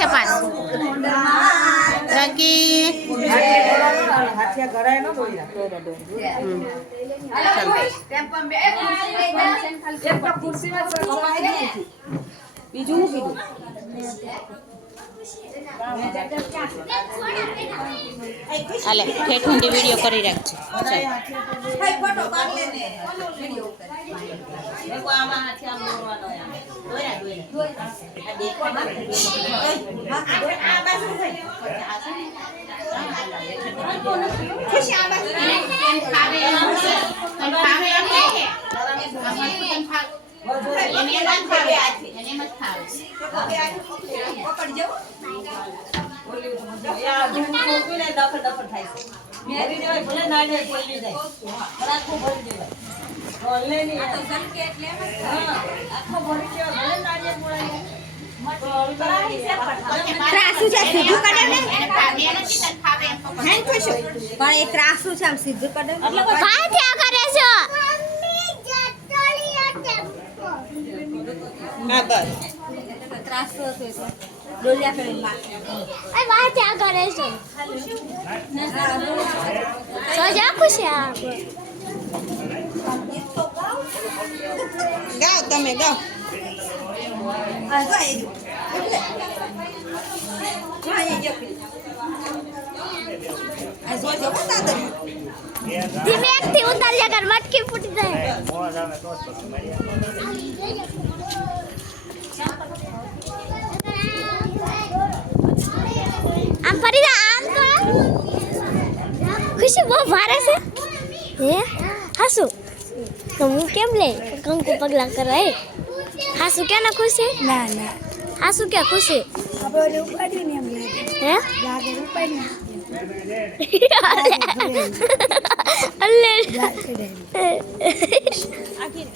છે પાછું રકી બીજું કીધું હાલે ઠેઠુંડી વિડીયો કરી રાખજો પણ એ ત્રાસું છે આમ સીધું કરે ત્રાસું હતું ડોલિયા ફેરી ગાઓ તમે ગાઓ ધીમે ઉતાર જાગર મટકી ફૂટી જાય આમ ફરી આમ તો ખુશી બહુ ભારે છે હે હાસુ તો હું કેમ લે કંકુ પગલા કરાય હાસુ કે ના ખુશી ના ના હાસુ કે ખુશી આપણે ઉપાડી ને એમ હે લાગે ઉપાડી અલ્લે આખી